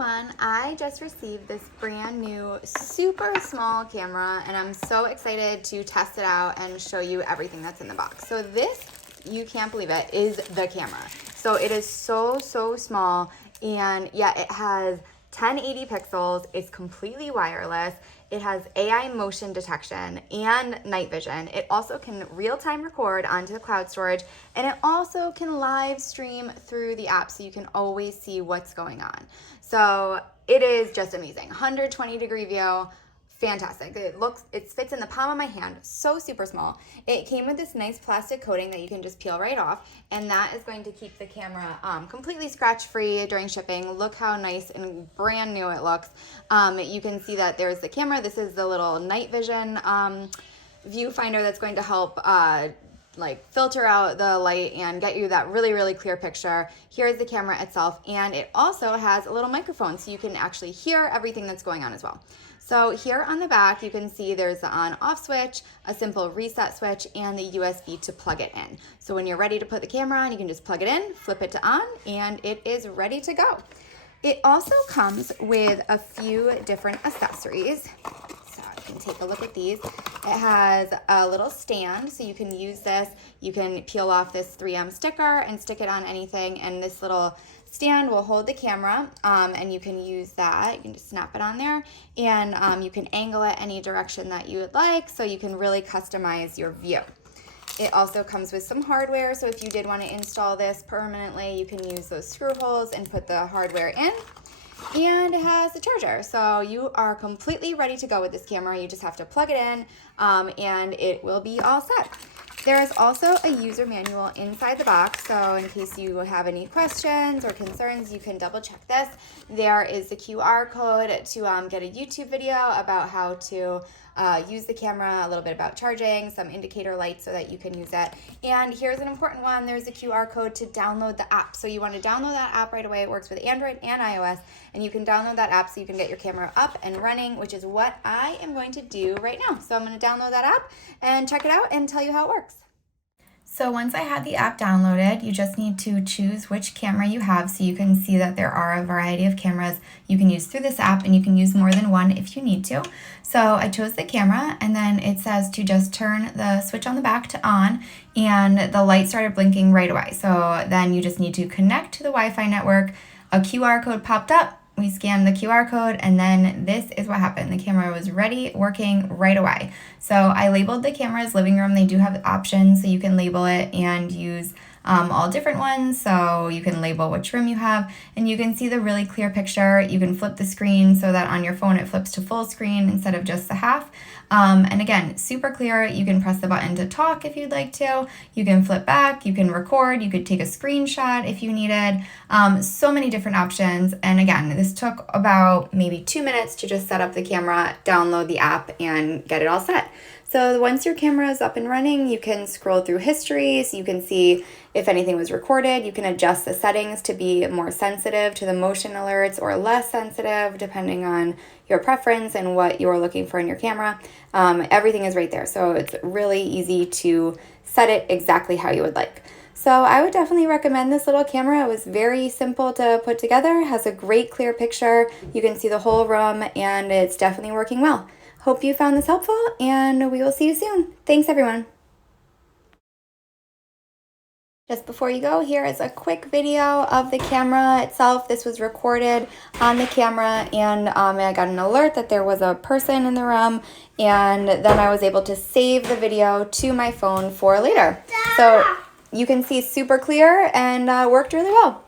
everyone, I just received this brand new super small camera and I'm so excited to test it out and show you everything that's in the box. So this, you can't believe it, is the camera. So it is so small, and yeah, it has 1080 pixels, it's completely wireless, it has AI motion detection and night vision. It also can real-time record onto the cloud storage, and it also can live stream through the app so you can always see what's going on. So it is just amazing. 120-degree view. Fantastic. It fits in the palm of my hand, so super small. It came with this nice plastic coating that you can just peel right off, and that is going to keep the camera completely scratch-free during shipping. Look how nice and brand new it looks. You can see that there's the camera. This is the little night vision viewfinder that's going to help like filter out the light and get you that really clear picture. Here's the camera itself, and it also has a little microphone so you can actually hear everything that's going on as well. So here on the back, you can see there's the on-off switch, a simple reset switch, and the USB to plug it in. So when you're ready to put the camera on, you can just plug it in, flip it to on, and it is ready to go. It also comes with a few different accessories. So you can take a look at these. It has a little stand, so you can use this. You can peel off this 3M sticker and stick it on anything, and this little stand will hold the camera, and you can use that. You can just snap it on there, and you can angle it any direction that you would like, so you can really customize your view. It also comes with some hardware, so if you did want to install this permanently, you can use those screw holes and put the hardware in. And it has a charger, so you are completely ready to go with this camera. You just have to plug it in, and it will be all set. There is also a user manual inside the box, so in case you have any questions or concerns, you can double check this. There is the QR code to get a YouTube video about how to use the camera, a little bit about charging, some indicator lights so that you can use it. And here's an important one. There's a QR code to download the app. So you want to download that app right away. It works with Android and iOS, and you can download that app so you can get your camera up and running, which is what I am going to do right now. So I'm going to download that app and check it out and tell you how it works. So once I had the app downloaded, you just need to choose which camera you have so you can see that there are a variety of cameras you can use through this app, and you can use more than one if you need to. So I chose the camera, and then it says to just turn the switch on the back to on, and the light started blinking right away. So then you just need to connect to the Wi-Fi network. A QR code popped up. We scanned the QR code, and then this is what happened. The camera was ready, working right away. So I labeled the camera as living room. They do have options, so you can label it and use all different ones. So you can label which room you have, and you can see the really clear picture. You can flip the screen so that on your phone it flips to full screen instead of just the half. And again, super clear. You can press the button to talk if you'd like to. You can flip back, you can record, you could take a screenshot if you needed. So many different options. And again, this took about maybe 2 minutes to just set up the camera, download the app, and get it all set. So once your camera is up and running, you can scroll through history so you can see if anything was recorded. You can adjust the settings to be more sensitive to the motion alerts or less sensitive depending on your preference and what you're looking for in your camera. Everything is right there, so it's really easy to set it exactly how you would like. So I would definitely recommend this little camera. It was very simple to put together, has a great clear picture. You can see the whole room, and it's definitely working well. Hope you found this helpful, and we will see you soon. Thanks, everyone. Just before you go, here is a quick video of the camera itself. This was recorded on the camera, and I got an alert that there was a person in the room, and then I was able to save the video to my phone for later. So you can see super clear and worked really well.